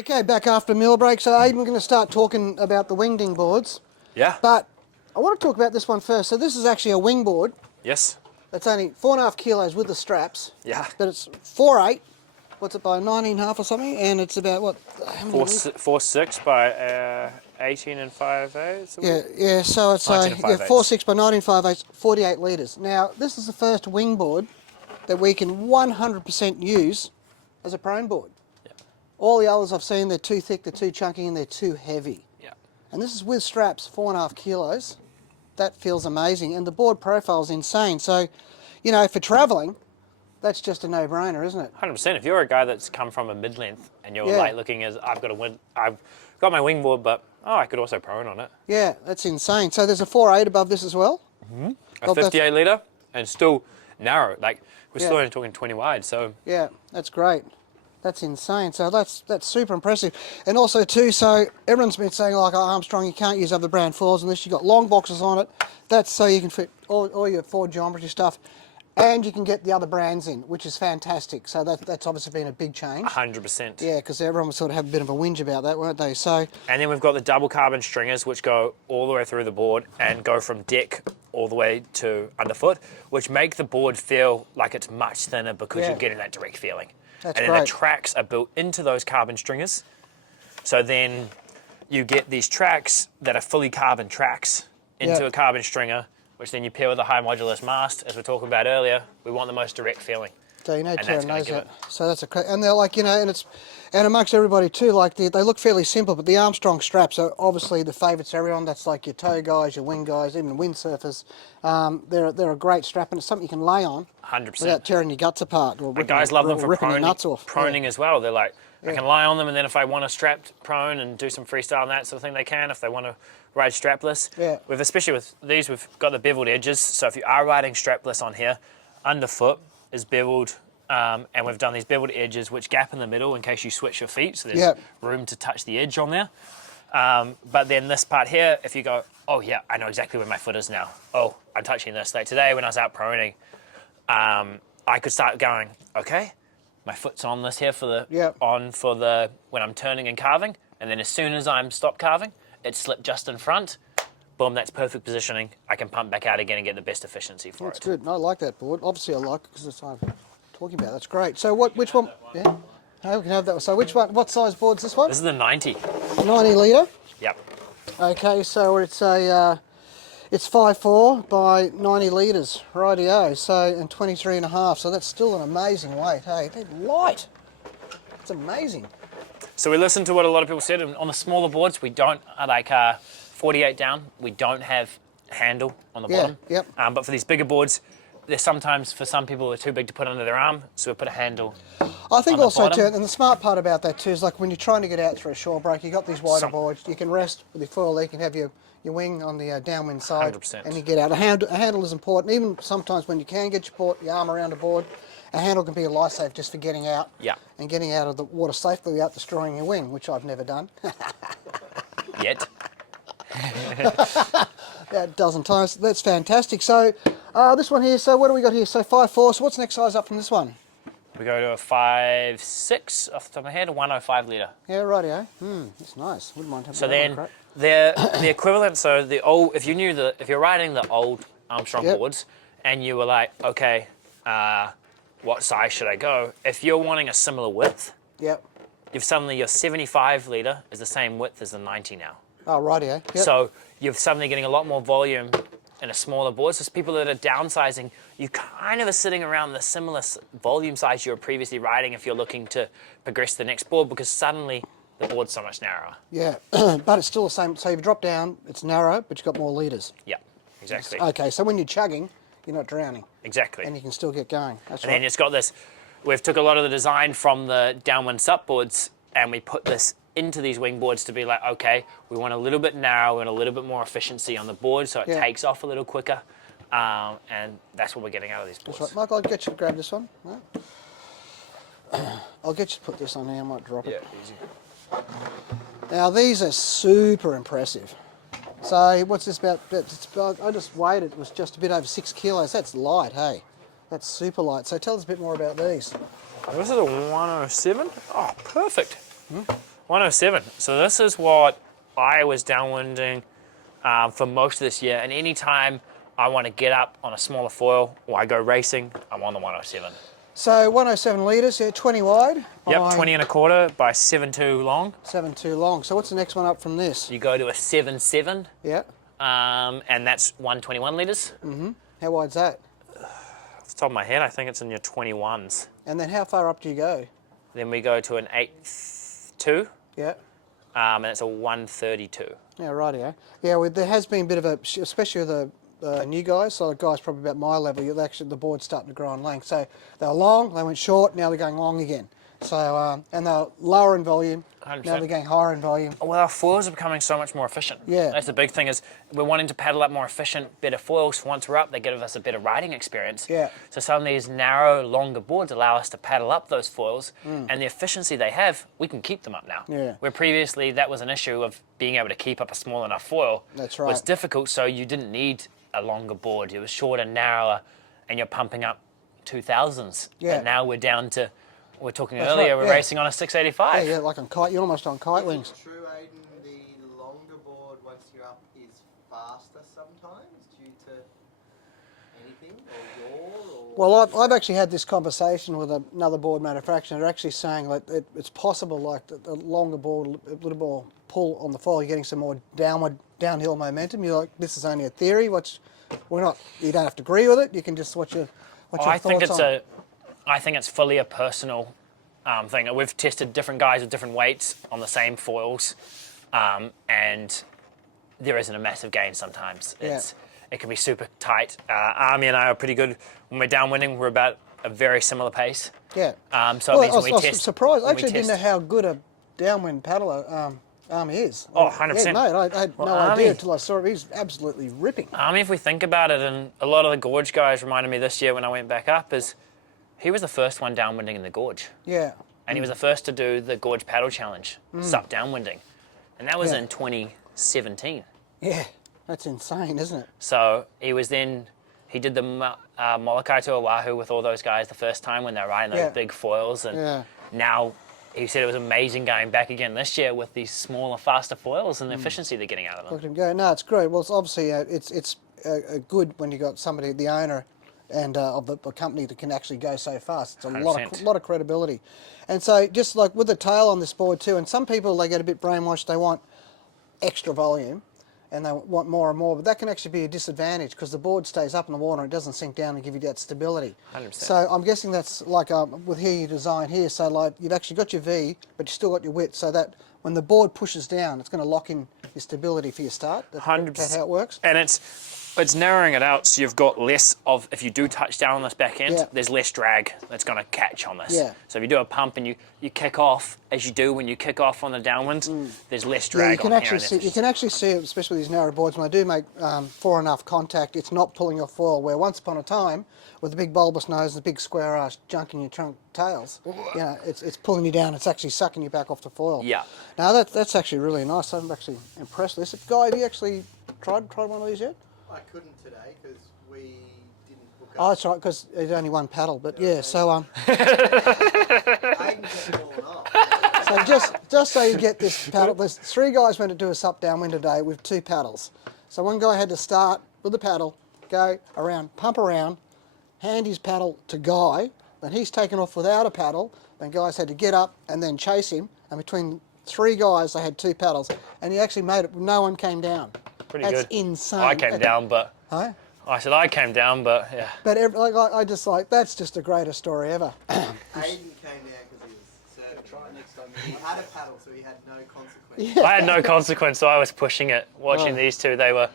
Okay, back after meal break. So Aiden, we're going to start talking about the wingding boards. Yeah. But I want to talk about this one first. So this is actually a wing board. Yes. That's only 4.5 kilos with the straps. Yeah. But it's 4.8. What's it by 19.5 or something? And it's about what? 4.6 by 18 and 5/8. Yeah. So it's 19 and 5/8. 4.6 by 19.5/8, 48 litres. Now this is the first wing board that we can 100% use as a prone board. Yeah. All the others I've seen, they're too thick, they're too chunky, and they're too heavy. Yeah. And this is with straps, 4.5 kilos. That feels amazing, and the board profile is insane. So, you know, for travelling, that's just a no-brainer, isn't it? 100%. If you're a guy that's come from a mid-length and you're like looking as I've got my wing board, but I could also prone on it. Yeah, that's insane. So there's a 4.8 above this as well. Mm-hmm. A 58 litre and still narrow. Like we're still only talking 20 wide. So yeah, that's great. That's insane. So that's super impressive. And also too, so everyone's been saying like, oh, Armstrong, you can't use other brand floors unless you've got long boxes on it. That's so you can fit all your Ford geometry stuff, and you can get the other brands in, which is fantastic. So that's obviously been a big change. 100%. Yeah, because everyone was sort of have a bit of a whinge about that, weren't they? So. And then we've got the double carbon stringers, which go all the way through the board and go from deck all the way to underfoot, which make the board feel like it's much thinner because you're getting that direct feeling. That's and then the tracks are built into those carbon stringers. So then you get these tracks that are fully carbon tracks into a carbon stringer, which then you pair with a high modulus mast, as we were talking about earlier. We want the most direct feeling. So you know, Terra knows that. So that's and they're like, you know, and amongst everybody too, like they look fairly simple, but the Armstrong straps are obviously the favourites for everyone. That's like your toe guys, your wing guys, even windsurfers. They're a great strap, and it's something you can lay on 100%. without tearing your guts apart or guys love them for ripping your nuts off. proning as well. They're like, I can lie on them, and then if I want to strapped prone and do some freestyle and that sort of thing, they can. If they want to ride strapless, especially with these, we've got the beveled edges. So if you are riding strapless on here, underfoot is beveled, and we've done these beveled edges which gap in the middle in case you switch your feet, so there's room to touch the edge on there. But then this part here, if you go, oh yeah, I know exactly where my foot is now. Oh, I'm touching this. Like today when I was out proning, I could start going, okay, my foot's on this here for the when I'm turning and carving, and then as soon as I'm stopped carving, it slipped just in front. Boom, that's perfect positioning. I can pump back out again and get the best efficiency for it. That's good. I like that board. Obviously I like it because it's I'm talking about. That's great. So which one? Yeah. No, we can have that. So which one? What size board's this one? This is the 90. 90 litre. Yep. Okay, so it's a it's 5.4 by 90 litres, rightio. So and 23.5. So that's still an amazing weight. Hey, they're light. It's amazing. So we listened to what a lot of people said. On the smaller boards, we don't like 48 down. We don't have handle on the bottom. Yep. But for these bigger boards, they're sometimes for some people they're too big to put under their arm, so we put a handle. I think also too, and the smart part about that too is like when you're trying to get out through a shore break, you got these wider boards. You can rest with your foil leg, you can have your wing on the downwind side, 100%. and you get out. A handle is important. Even sometimes when you can get your arm around a board, a handle can be a lifesaver just for getting out. Yeah. And getting out of the water safely without destroying your wing, which I've never done. Yet. A dozen times. That's fantastic. So this one here, so what do we got here? So 5.4, so what's the next size up from this one? We go to a 5.6 off the top of my head, a 105 litre. Yeah, rightio. That's nice. Wouldn't mind having so that then the equivalent, so the old, if you're riding the old Armstrong boards and you were like, okay, what size should I go? If you're wanting a similar width, you've suddenly your 75 litre is the same width as the 90 now. Oh, rightio. Yep. So you're suddenly getting a lot more volume in a smaller board. So people that are downsizing, you kind of are sitting around the similar volume size you were previously riding if you're looking to progress to the next board, because suddenly the board's so much narrower. Yeah, but it's still the same. So if you drop down, it's narrow, but you've got more litres. Yeah, exactly. Okay, so when you're chugging, you're not drowning. Exactly. And you can still get going. That's right. And then it's got this, we've took a lot of the design from the Downwind sup boards and we put this into these wing boards to be like, okay, we want a little bit narrow and a little bit more efficiency on the board so it takes off a little quicker. And that's what we're getting out of these boards. That's right. Michael, I'll get you to grab this one. No? I'll get you to put this on here. I might drop it. Yeah, easy. Now, these are super impressive. So, what's this about? I just weighed it. It was just a bit over 6 kilos. That's light, hey? That's super light. So, tell us a bit more about these. This is a 107. Oh, perfect. 107. So this is what I was downwinding for most of this year. And anytime I want to get up on a smaller foil or I go racing, I'm on the 107. So 107 litres, yeah, 20 wide. Yep, 20 and a quarter by 7.2 long. 7.2 long. So what's the next one up from this? You go to a 7.7. Yeah. And that's 121 litres. Mm-hmm. How wide's that? Off the top of my head, I think it's in your 21s. And then how far up do you go? Then we go to an 8.2. Yeah. And it's a 132. Yeah, rightio. Yeah, well, there has been a bit of a, especially with the new guys, so the guys probably about my level, the board's starting to grow in length. So they were long, they went short, now they're going long again. So, and they're lower in volume, 100%. now they're going higher in volume. Well, our foils are becoming so much more efficient. Yeah. That's the big thing is we're wanting to paddle up more efficient, better foils. Once we're up, they give us a better riding experience. Yeah. So some of these narrow, longer boards allow us to paddle up those foils, and the efficiency they have, we can keep them up now. Yeah. Where previously that was an issue of being able to keep up a small enough foil. That's right. Was difficult, so you didn't need a longer board. It was shorter, narrower, and you're pumping up 2000s. Yeah. And now we're down to, we were talking That's earlier, right, we're yeah. racing on a 685. Yeah, like on kite, you're almost on kite wings. Is it true, Aiden, the longer board once you're up is faster sometimes due to anything or yaw or... Well, I've actually had this conversation with another board manufacturer. They're actually saying that it's possible, like the longer board, a little more pull on the foil, you're getting some more downhill momentum. You're like, this is only a theory. You don't have to agree with it. You can just what's your thoughts on it? I think it's fully a personal thing. We've tested different guys with different weights on the same foils, and there isn't a massive gain sometimes. It can be super tight. Army and I are pretty good when we're downwinding. We're about a very similar pace. Yeah. So it means I when we was test. surprised. I when we actually didn't know test- how good a downwind paddler Army is. Oh, 100%. Yeah, mate, I had no Army- idea until I saw him. He's absolutely ripping. If we think about it, and a lot of the gorge guys reminded me this year when I went back up, is he was the first one downwinding in the gorge. Yeah. And he was the first to do the gorge paddle challenge, sup downwinding. And that was in 2017. Yeah. That's insane, isn't it? So he did the Molokai to Oahu with all those guys the first time when they were riding those big foils. And now he said it was amazing going back again this year with these smaller, faster foils and the efficiency they're getting out of them. Look at him go. No, it's great. Well, it's obviously it's good when you got somebody, the owner, and of the company that can actually go so fast. It's a 100%. lot of credibility. And so just like with the tail on this board too, and some people, they get a bit brainwashed, they want extra volume and they want more and more, but that can actually be a disadvantage because the board stays up in the water and it doesn't sink down and give you that stability. 100%. So I'm guessing that's like with here you design here, so like you've actually got your V, but you still got your width, so that when the board pushes down, it's going to lock in your stability for your start. That's 100%. how it works. And it's narrowing it out, so you've got less of, if you do touch down on this back end, there's less drag that's going to catch on this. Yeah. So if you do a pump and you kick off, as you do when you kick off on the downwind, there's less drag you can on actually here. you can actually see it, especially with these narrow boards, when I do make fore enough contact, it's not pulling off foil, where once upon a time, with the big bulbous nose and the big square ass junk in your trunk tails, you know, it's pulling you down, it's actually sucking you back off the foil. Yeah. Now that's actually really nice. I'm actually impressed with this. Guy, have you actually tried one of these yet? I couldn't today because we didn't hook up. Oh, that's right, because there's only one paddle, but yeah, so Aiden kept falling off. So just so you get this paddle, there's 3 guys went to do a sup downwind today with 2 paddles. So one guy had to start with the paddle, go around, pump around, hand his paddle to Guy, then he's taken off without a paddle, then guys had to get up and then chase him, and between 3 guys they had 2 paddles, and he actually made it, no one came down. Pretty That's good. insane. I came down, but... Huh? I said I came down, but yeah. But I just like, that's just the greatest story ever. Aiden came down because he was certain. Try it next time. He had a paddle, so he had no consequence. Yeah. I had no consequence, so I was pushing it. Watching these two, they were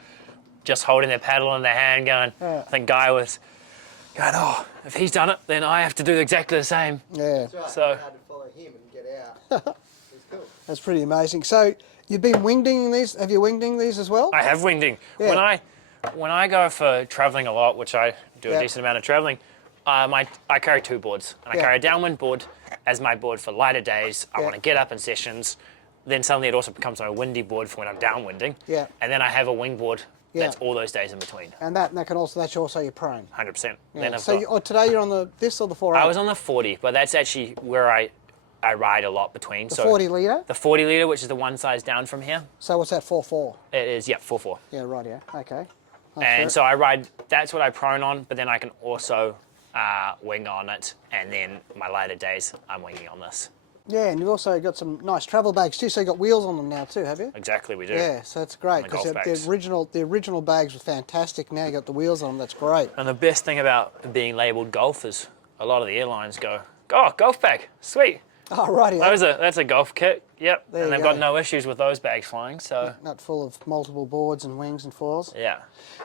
just holding their paddle in their hand going, I think Guy was going, oh, if he's done it, then I have to do exactly the same. Yeah. That's right. So- I had to follow him and get out. It's cool. That's pretty amazing. So you've been wingdinging these, have you wingdinged these as well? I have wingding. Yeah. When I go for travelling a lot, which I do Yeah. a decent amount of travelling, I carry 2 boards. And I carry a downwind board as my board for lighter days. I want to get up in sessions. Then suddenly it also becomes my windy board for when I'm downwinding. Yeah. And then I have a wing board that's Yeah. all those days in between. And that's also your prone. 100%. Yeah. Then I've So got, today you're on this or the 4/8? I was on the 40, but that's actually where I I ride a lot between. The 40 litre? The 40 litre, which is the one size down from here. So what's that, 4.4? It is, yeah, 4.4. Yeah, right, yeah, okay. And so I ride, that's what I prone on, but then I can also wing on it, and then my later days, I'm winging on this. Yeah, and you've also got some nice travel bags too, so you've got wheels on them now too, have you? Exactly, we do. Yeah, so that's great, because the original bags were fantastic. Now you've got the wheels on them, that's great. And the best thing about being labelled golf is a lot of the airlines go, oh, golf bag, sweet. Oh, righty. That's a golf kit, yep. There and they've go. got no issues with those bags flying, so. Not full of multiple boards and wings and foils. Yeah.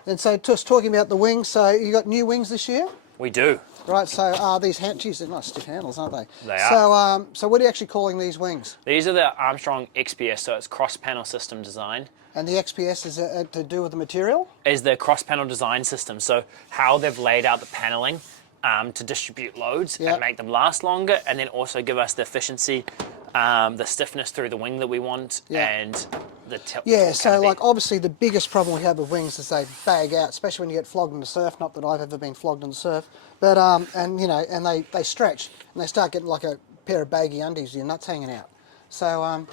And so just talking about the wings, so you got new wings this year? We do. Right, so these geez, they're nice stiff handles, aren't they? They are. So what are you actually calling these wings? These are the Armstrong XPS, so it's cross-panel system design. And the XPS is to do with the material? Is the cross-panel design system, so how they've laid out the paneling to distribute loads and make them last longer, and then also give us the efficiency, the stiffness through the wing that we want, and the so like obviously the biggest problem we have with wings is they bag out, especially when you get flogged in the surf. Not that I've ever been flogged in the surf, but and you know, and they stretch and they start getting like a pair of baggy undies, your nuts hanging out. So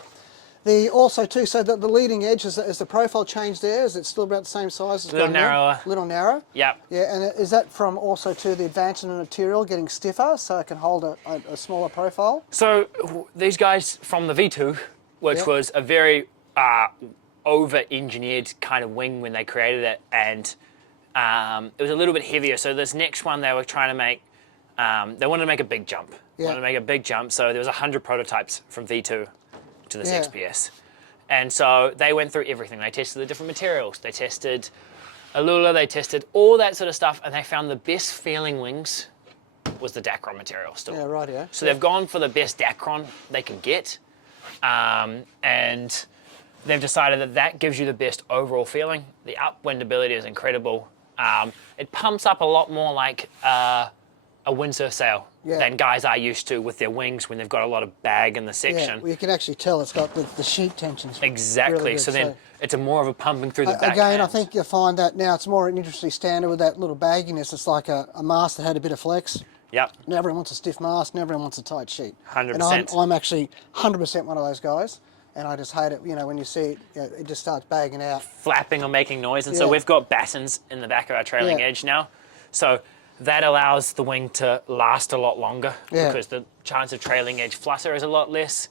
also too, so that the leading edge is the profile change there? Is it still about the same size? As a little narrower. Little narrow. Yep. Yeah, and is that from also to the advancement in material getting stiffer, so it can hold a smaller profile? So these guys from the V2, which was a very over-engineered kind of wing when they created it, and it was a little bit heavier. So this next one they were trying to make, they wanted to make a big jump. So there was 100 prototypes from V2 to this XPS. And so they went through everything. They tested the different materials. They tested Alula, they tested all that sort of stuff, and they found the best feeling wings was the Dacron material still. Yeah, right, yeah. So they've gone for the best Dacron they can get, and they've decided that that gives you the best overall feeling. The upwind ability is incredible. It pumps up a lot more like a windsurf sail than guys are used to with their wings when they've got a lot of bag in the section. Yeah, well, you can actually tell it's got the sheet tensions. Exactly. Really good, so then it's a more of a pumping through the back. Again, I think you'll find that now it's more an industry standard with that little bagginess. It's like a mast that had a bit of flex. Yep. Now everyone wants a stiff mast, and everyone wants a tight sheet. 100%. And I'm actually 100% one of those guys, and I just hate it. You know, when you see it, it just starts bagging out. Flapping or making noise. And so we've got battens in the back of our trailing edge now. So that allows the wing to last a lot longer because the chance of trailing edge flutter is a lot less.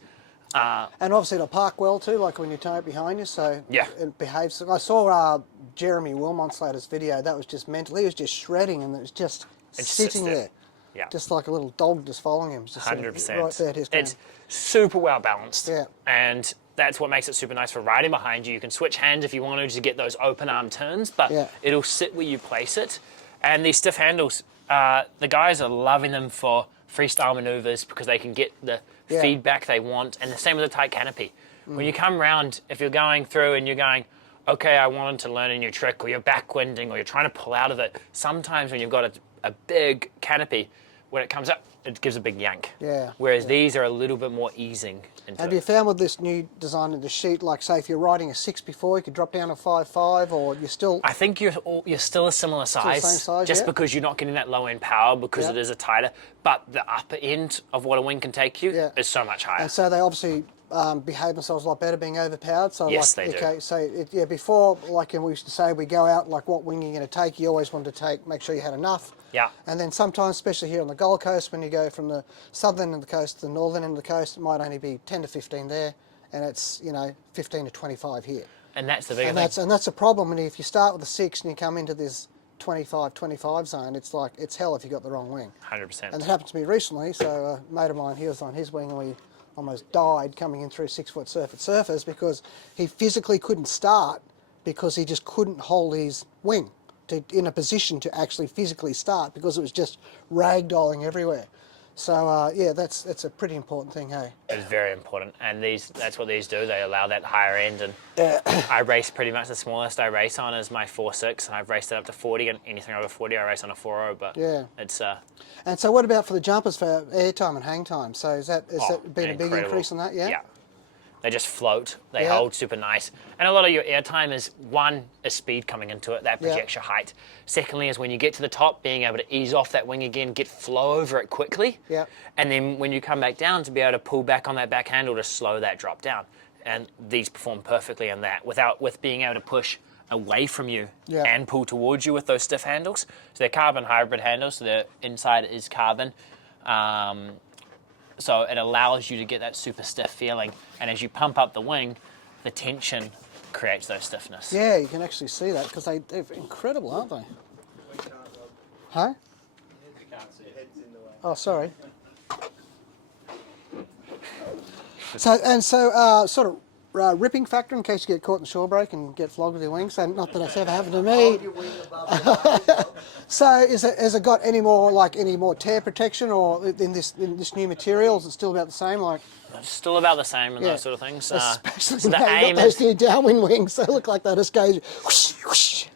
And obviously it'll park well too, like when you tow it behind you, so it behaves. I saw Jeremy Wilmont-Slater's video. That was just mental. He was just shredding, and it was just sitting there. Yeah. Just like a little dog just following him. Just 100%. Right there at his it's super well balanced. Yeah. And that's what makes it super nice for riding behind you. You can switch hands if you want to get those open arm turns, but it'll sit where you place it. And these stiff handles, the guys are loving them for freestyle maneuvers because they can get the feedback they want. And the same with the tight canopy. When you come round, if you're going through and you're going, okay, I wanted to learn a new trick, or you're backwinding, or you're trying to pull out of it, sometimes when you've got a big canopy, when it comes up, it gives a big yank. Yeah. Whereas these are a little bit more easing into Have you found with this new design of the sheet, like say if you're riding a 6 before, you could drop down to 5.5, or you're still... I think you're still a similar size, same size, just because you're not getting that low end power because it is a tighter, but the upper end of what a wing can take you is so much higher. And so they obviously behave themselves a lot better being overpowered. So yes, they do. So before, like we used to say, we go out, like what wing you're going to take, you always wanted to make sure you had enough. Yeah. And then sometimes, especially here on the Gold Coast, when you go from the southern end of the coast to the northern end of the coast, it might only be 10 to 15 there, and it's 15 to 25 here. And that's the big thing. And that's a problem. And if you start with a 6 and you come into this 25 zone, it's hell if you got the wrong wing. 100%. And it happened to me recently. So a mate of mine, he was on his wing, and we almost died coming in through 6 foot surf at surfers because he physically couldn't start because he just couldn't hold his wing in a position to actually physically start because it was just ragdolling everywhere. So that's a pretty important thing, hey? It's very important, and that's what these do. They allow that higher end, and I race pretty much the smallest I race on is my 4.6, and I've raced it up to 40, and anything over 40 I race on a 4.0, but it's... And so what about for the jumpers for airtime and hang time? So has that been a big increase on that, yeah? Yeah. They just float. They hold super nice. And a lot of your air time is, one, is speed coming into it. That projects your height. Secondly is when you get to the top, being able to ease off that wing again, get flow over it quickly. Yeah. And then when you come back down, to be able to pull back on that back handle to slow that drop down. And these perform perfectly in that with being able to push away from you and pull towards you with those stiff handles. So they're carbon hybrid handles, so the inside is carbon. So it allows you to get that super stiff feeling. And as you pump up the wing, the tension creates those stiffness. Yeah, you can actually see that because they're incredible, aren't they? Huh? Oh, sorry. So sort of ripping factor in case you get caught in shore break and get flogged with your wings. And not that it's ever happened to me. So has it got any more tear protection, or in this new material? Is it still about the same? It's still about the same and those sort of things. Especially So the now you've aim got those new downwind wings. They look like they just go whoosh, whoosh.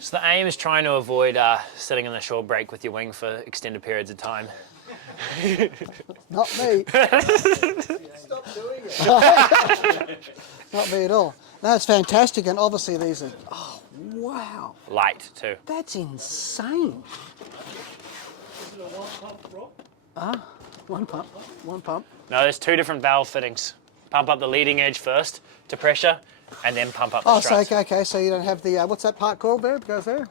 So the aim is trying to avoid sitting in the shore break with your wing for extended periods of time. Not me. Stop doing it. Not me at all. No, it's fantastic, and obviously these are. Oh wow! Light too. That's insane. One pump. No, there's two different valve fittings. Pump up the leading edge first to pressure, and then pump up the struts. So okay, so you don't have the what's that part called there that goes there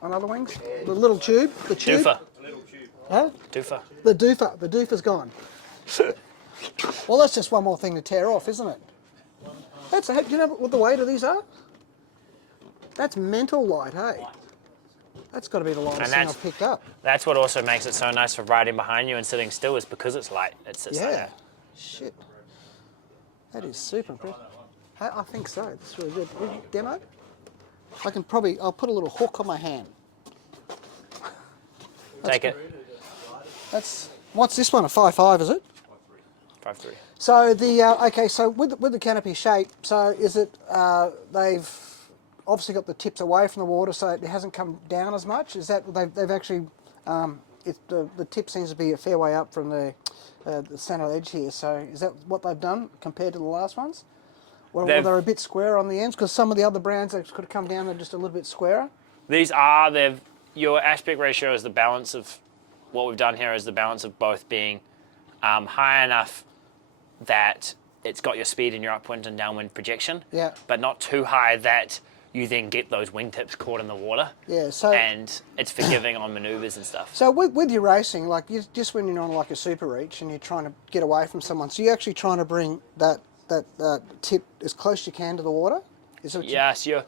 on other wings? The little tube, the tube. Doofer. Huh? Doofer. The doofer's gone. Well, that's just one more thing to tear off, isn't it? Do you know what the weight of these are? That's mental light, hey? That's got to be the lightest thing I've picked up. That's what also makes it so nice for riding behind you and sitting still, is because it's light. It sits like that. Shit. That is super impressive. I think so. It's really good. Will you demo? I'll put a little hook on my hand. Take it. What's this one? A 5.5, is it? 5.3. So so with the canopy shape, so is it they've obviously got the tips away from the water, so it hasn't come down as much? Is that they've actually the tip seems to be a fair way up from the centre edge here? So is that what they've done compared to the last ones? Or they're a bit square on the ends? Because some of the other brands that could have come down, they're just a little bit squarer. Your aspect ratio is the balance of what we've done here is the balance of both being high enough that it's got your speed and your upwind and downwind projection, but not too high that you then get those wingtips caught in the water. Yeah, so and it's forgiving on manoeuvres and stuff. So with your racing, like just when you're on like a super reach and you're trying to get away from someone, so you're actually trying to bring that tip as close as you can to the water? Yes, you're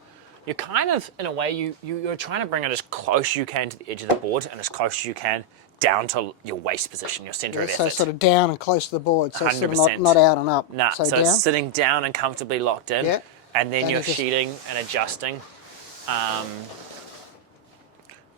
kind of, in a way, you're trying to bring it as close as you can to the edge of the board and as close as you can down to your waist position, your centre of effort. So sort of down and close to the board, so 100%. Sort of not out and up. Nah, so down? It's sitting down and comfortably locked in, and then you're just sheeting and adjusting,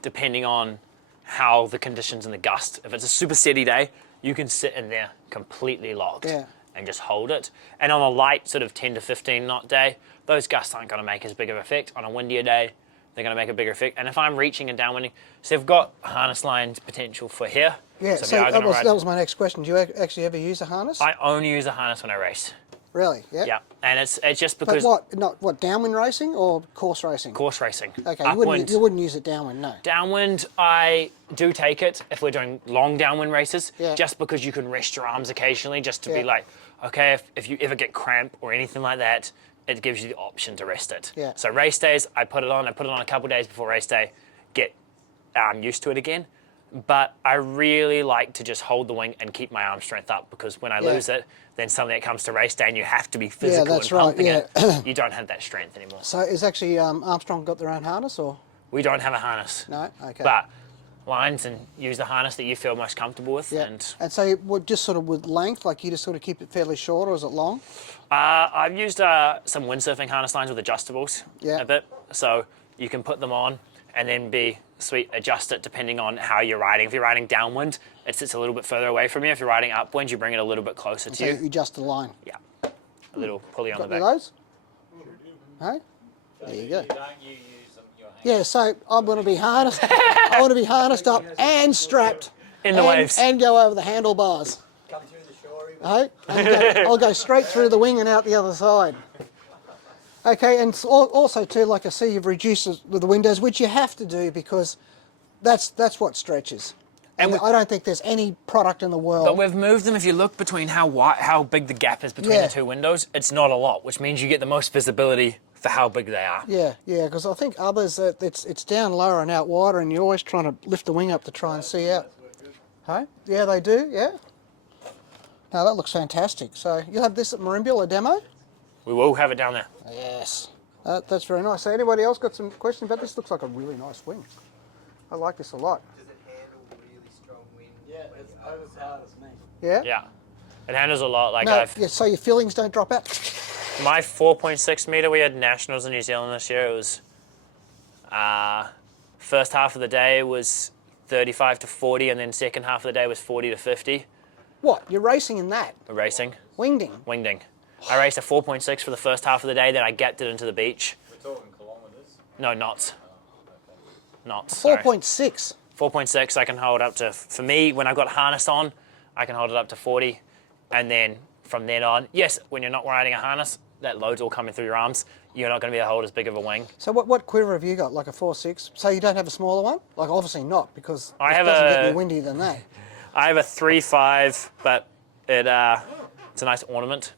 depending on how the conditions in the gust. If it's a super steady day, you can sit in there completely locked and just hold it. And on a light sort of 10 to 15 knot day, those gusts aren't going to make as big of an effect. On a windier day, they're going to make a bigger effect. And if I'm reaching and downwinding, so I've got harness lines potential for here. Yeah, so that was my next question. Do you actually ever use a harness? I only use a harness when I race. Really? Yeah. Yeah, and it's just because. But what downwind racing or course racing? Course racing. Okay, you wouldn't use it downwind, no. Downwind, I do take it if we're doing long downwind races, just because you can rest your arms occasionally, just to be like, okay, if you ever get cramp or anything like that, it gives you the option to rest it. Yeah. So race days, I put it on a couple of days before race day, get used to it again. But I really like to just hold the wing and keep my arm strength up, because when I lose it, then suddenly it comes to race day and you have to be physical and pumping it. You don't have that strength anymore. So is actually Armstrong got their own harness, or? We don't have a harness. No? Okay. But lines, and use the harness that you feel most comfortable with. Yeah. And so just sort of with length, like you just sort of keep it fairly short, or is it long? I've used some windsurfing harness lines with adjustables a bit. So you can put them on and then adjust it depending on how you're riding. If you're riding downwind, it sits a little bit further away from you. If you're riding upwind, you bring it a little bit closer to you. So you adjust the line? Yeah. A little pulley on the Got back. any of those? Hey? There you go. Yeah, so I want to be harnessed. I want to be harnessed up and strapped in the waves and go over the handlebars. Come through the shore even Hey? I'll go straight through the wing and out the other side. Okay, and also too, like I see, you've reduced the windows, which you have to do because that's what stretches. And I don't think there's any product in the world. But we've moved them. If you look between how big the gap is between the two windows, it's not a lot, which means you get the most visibility for how big they are. Yeah, because I think others, it's down lower and out wider, and you're always trying to lift the wing up to try and see out. Hey? Yeah, they do, yeah. No, that looks fantastic. So you'll have this at Marimbula demo? We will have it down there. Yes. That's very nice. So anybody else got some questions about this? Looks like a really nice wing. I like this a lot. Does it handle really strong wind? Yeah, it's overpowered as me. Yeah? Yeah. It handles a lot. Like so your fillings don't drop out? My 4.6 meter, we had nationals in New Zealand this year. It was first half of the day was 35 to 40, and then second half of the day was 40 to 50. What? You're racing in that? Racing. Wingding? Wingding. I raced a 4.6 for the first half of the day, then I gapped it into the beach. We're talking kilometres? No, knots. Knots. 4.6? 4.6 I can hold up to, for me, when I've got harness on, I can hold it up to 40. And then from then on, yes, when you're not riding a harness, that load's all coming through your arms. You're not going to be able to hold as big of a wing. So what quiver have you got? Like a 4.6? So you don't have a smaller one? Like obviously not, because I it have doesn't get any windier than that. I have a 3.5, but it's a nice ornament.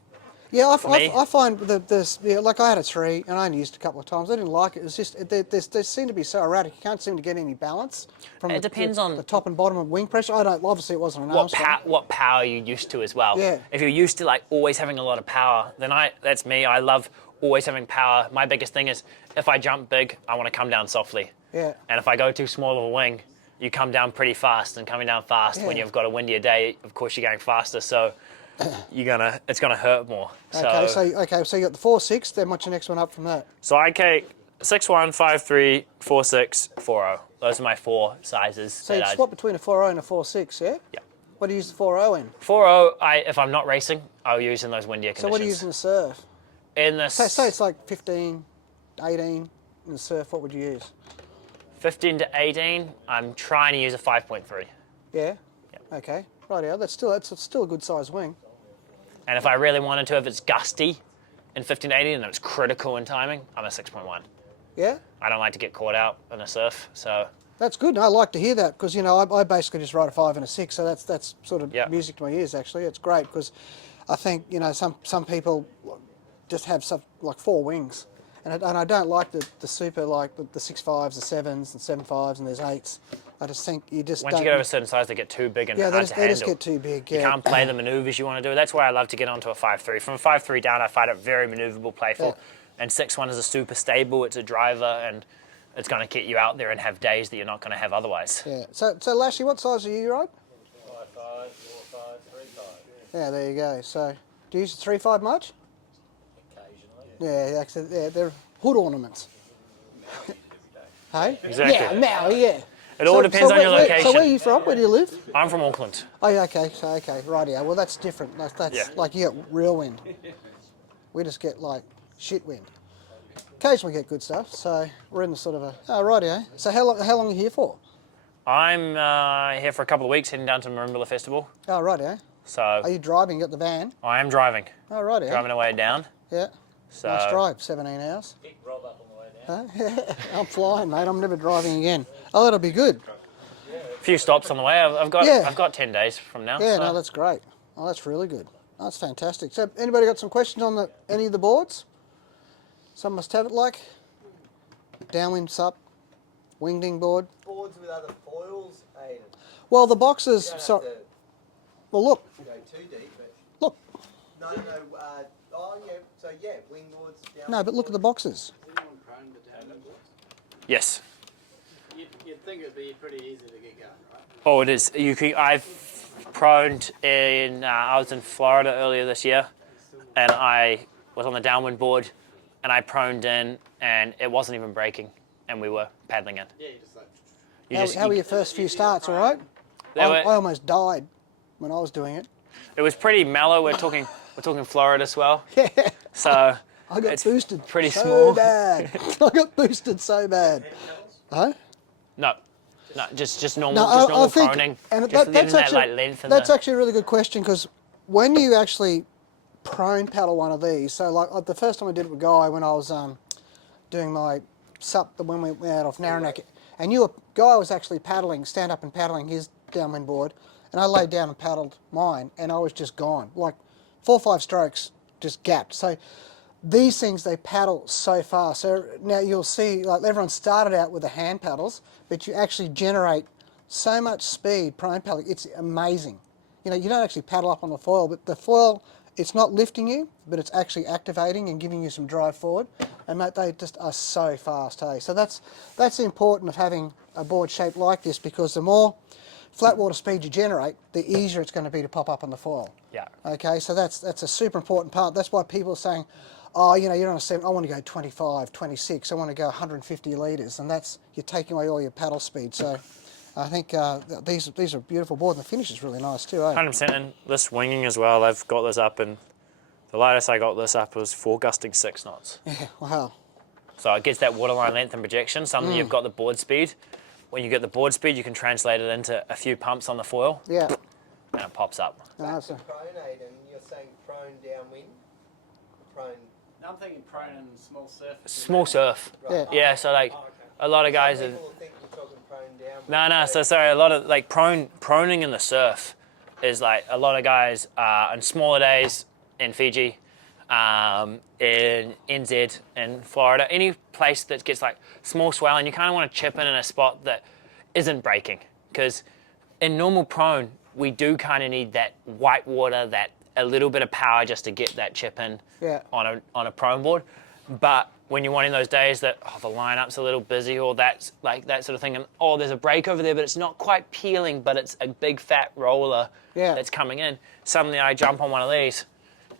Yeah, I find like I had a 3 and I only used it a couple of times. I didn't like it. It was just they seem to be so erratic. You can't seem to get any balance from It depends on the top and bottom of wing pressure. Obviously it wasn't an Armstrong. What power you're used to as well. Yeah. If you're used to like always having a lot of power, then that's me. I love always having power. My biggest thing is if I jump big, I want to come down softly. Yeah. And if I go too small of a wing, you come down pretty fast, and coming down fast when you've got a windier day, of course you're going faster. So it's gonna hurt more. Okay, so you got the 4.6. Then what's your next one up from that? So I take 6.1, 5.3, 4.6, 4.0. Those are my 4 sizes. So you swap between a 4.0 and a 4.6, yeah? Yeah. What do you use the 4.0 in? 4.0, if I'm not racing, I'll use in those windier conditions. So what do you use in the surf? In the Say it's like 15, 18 in the surf. What would you use? 15 to 18, I'm trying to use a 5.3. Yeah. Okay. Rightio. That's still a good size wing. And if I really wanted to, if it's gusty in 15 to 18 and it's critical in timing, I'm a 6.1. Yeah. I don't like to get caught out in a surf, so. That's good. I like to hear that because I basically just ride a 5 and a 6, so that's sort of music to my ears. Actually, it's great because I think some people just have like 4 wings, and I don't like the super like the 6.5s, the 7s, and 7.5s, and there's 8s. I just think you just once you get over a certain size, they get too big and hard to handle. They just get too big. You can't play the maneuvers you want to do. That's why I love to get onto a 5.3. From a 5.3 down, I find it very maneuverable, playful. And 6.1 is a super stable. It's a driver, and it's going to get you out there and have days that you're not going to have otherwise. Yeah. So Lashley, what size do you ride? 5.5, 4.5, 3.5. Yeah, there you go. So do you use the 3.5 much? Occasionally. Yeah, actually, they're hood ornaments. Hey? Exactly. Yeah, now, yeah. It all depends on your location. So where are you from? Where do you live? I'm from Auckland. Oh, yeah, okay. So, rightio. Well, that's different. That's like you get real wind. We just get like shit wind. Occasionally we get good stuff. So we're in the sort of a rightio. So how long are you here for? I'm here for a couple of weeks, heading down to Marimbula Festival. Oh, rightio. So. Are you driving? You got the van? I am driving. Oh, rightio. Driving away down. Yeah. So. Nice drive. 17 hours. Pick Rob up on the way down. I'm flying, mate. I'm never driving again. Oh, that'll be good. A few stops on the way. I've got 10 days from now. Yeah, so. no, that's great. Oh, that's really good. Oh, that's fantastic. So, anybody got some questions on any of the boards? Some must have it, like Downwind sup, Wingding board. Boards with other foils, Aidan. Well, the boxes. You don't So, have to well, look, go too deep, but look. no. So wing boards. No, but look at the boxes. Is anyone prone to Downwind boards? Yes. You'd think it'd be pretty easy to get going, right? Oh, it is. I've proned in. I was in Florida earlier this year, and I was on the Downwind board, and I proned in, and it wasn't even breaking, and we were paddling in. Yeah, you just like. How were your first few starts? All right. I almost died when I was doing it. It was pretty mellow. We're talking Florida as well. Yeah. So I got it's boosted pretty so small. bad. I got boosted so bad. Huh? No, just normal, No, just normal I think, proning. and Just that's leaving actually that like length in that's the. actually a really good question because when you actually prone paddle one of these, so like the first time I did it with Guy when I was doing my sup when we went out off Narranac, and Guy was actually paddling, stand up and paddling his downwind board, and I laid down and paddled mine, and I was just gone, like 4 or 5 strokes, just gapped. So these things, they paddle so fast. So now you'll see, like everyone started out with the hand paddles, but you actually generate so much speed prone paddling. It's amazing. You know, you don't actually paddle up on the foil, but the foil, it's not lifting you, but it's actually activating and giving you some drive forward. And mate, they just are so fast, hey. So that's the important of having a board shaped like this, because the more flat water speed you generate, the easier it's going to be to pop up on the foil. Yeah. Okay, so that's a super important part. That's why people are saying, oh, you know, you're on a 7, I want to go 25, 26, I want to go 150 litres, and that's, you're taking away all your paddle speed. So I think these are beautiful boards, and the finish is really nice too, eh? 100%, and this winging as well, I've got this up, and the lightest I got this up was forecasting 6 knots. Yeah, wow. So it gets that waterline length and projection, something you've got the board speed. When you get the board speed, you can translate it into a few pumps on the foil, Yeah. and it pops up. Back to pronate, and you're saying prone downwind? Prone... No, I'm thinking prone and small surf. Small surf. Yeah. Yeah, so like a lot of guys are... People think you're talking prone downwind. No, so sorry, a lot of like proning in the surf is like a lot of guys on smaller days in Fiji, in NZ, in Florida, any place that gets like small swell, and you kind of want to chip in a spot that isn't breaking, because in normal prone we do kind of need that white water, that a little bit of power just to get that chip in on a prone board. But when you're wanting those days that the lineup's a little busy, or that's like that sort of thing, and there's a break over there but it's not quite peeling, but it's a big fat roller that's coming in, suddenly I jump on one of these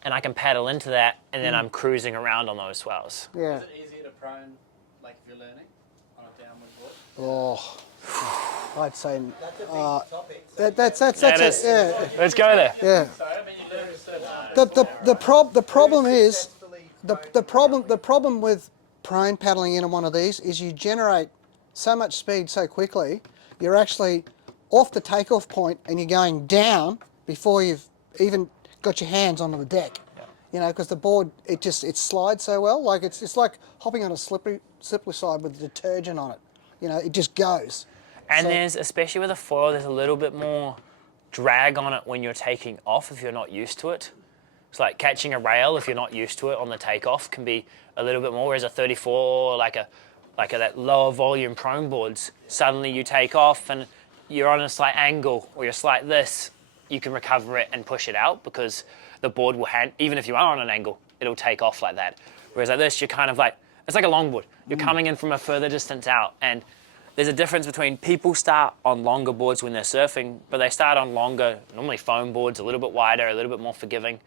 and I can paddle into that, and then I'm cruising around on those swells. Yeah. Is it easier to prone, like if you're learning, on a downward board? Oh, I'd say That's a big topic. that's That is. yeah. Let's go there. Yeah. Sorry, I mean you learn surf. The problem is Successfully the problem with prone paddling in one of these is you generate so much speed so quickly, you're actually off the takeoff point and you're going down before you've even got your hands onto the deck. You know, because the board, it slides so well. Like it's like hopping on a slippery side with detergent on it. You know, it just goes. And So- there's, especially with a foil, there's a little bit more drag on it when you're taking off if you're not used to it. It's like catching a rail if you're not used to it on the takeoff can be a little bit more, whereas a 34, like that lower volume prone boards, suddenly you take off and you're on a slight angle or you're slight this, you can recover it and push it out, because the board will even if you are on an angle, it'll take off like that. Whereas like this, you're kind of like, it's like a longboard. You're coming in from a further distance out, and there's a difference between people start on longer boards when they're surfing, but they start on longer, normally foam boards, a little bit wider, a little bit more forgiving.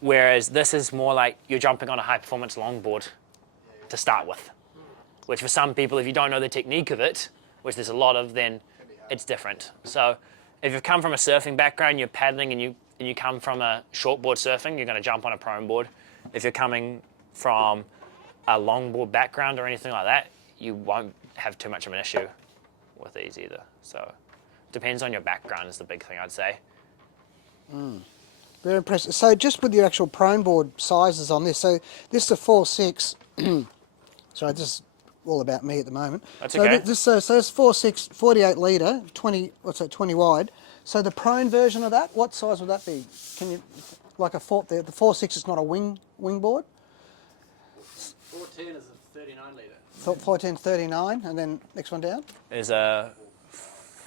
Whereas this is more like you're jumping on a high performance longboard to start with, which for some people, if you don't know the technique of it, which there's a lot of, then it's different. So if you've come from a surfing background, you're paddling, and you come from a shortboard surfing, you're going to jump on a prone board. If you're coming from a longboard background or anything like that, you won't have too much of an issue with these either. So depends on your background is the big thing, I'd say. Very impressive. So just with your actual prone board sizes on this, so this is a 4.6. Sorry, this is all about me at the moment. That's so okay. So it's 4.6, 48 litre, 20. What's that? 20 wide. So the prone version of that, what size would that be? Can you, like the 4.6 is not a wing board. 410 is a 39 litre. 410 39, and then next one down. There's a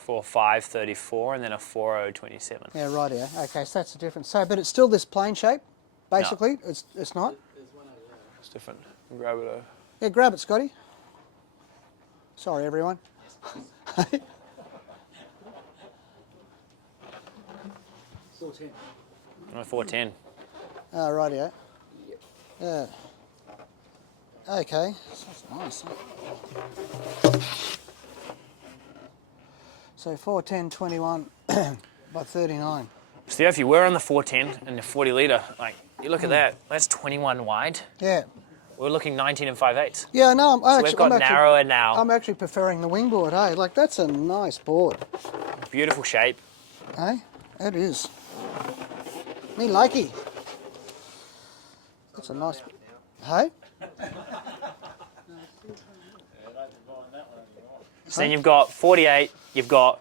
4.5 34 and then a 4.0 27. Yeah, right here. Okay, so that's the difference. So, but it's still this plane shape, basically. No. It's not. There's one over there. It's different. Grab it over. Yeah, grab it, Scotty. Sorry, everyone. 410. 410. Oh, right here. Yeah. Okay, that's nice. So 410 21 by 39. So if you were on the 410 and the 40 litre, like you look at that, that's 21 wide. Yeah. We're looking 19 and 5/8. Yeah, no, So we've got narrower now. I'm actually preferring the wingboard, hey? Like, that's a nice board, Beautiful shape. hey? It is. Me likey. That's a nice. Hey. So then you've got 48, you've got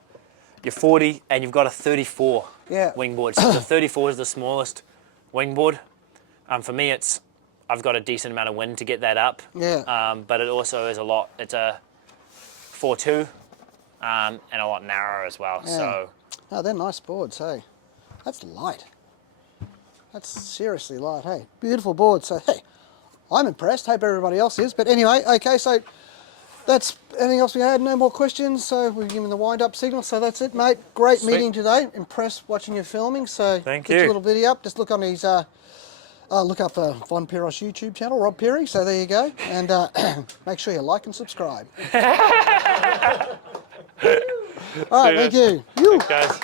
your 40, and you've got a 34 Yeah. wingboard. So the 34 is the smallest wingboard. For me, I've got a decent amount of wind to get that up. Yeah. But it also is a lot. It's a 4.2 and a lot narrower as well. Yeah. So. Oh, they're nice boards, hey. That's light. That's seriously light, hey. Beautiful board. So, hey, I'm impressed. Hope everybody else is. But anyway, okay, so that's anything else we had? No more questions. So we've given the wind-up signal. So that's it, mate. Great Sweet. meeting today. Impressed watching your filming. So Thank get you. your little video up. Just look on his, look up Von Peros YouTube channel, Rob Perry. So there you go. And make sure you like and subscribe. All right, thank you. Thanks, guys.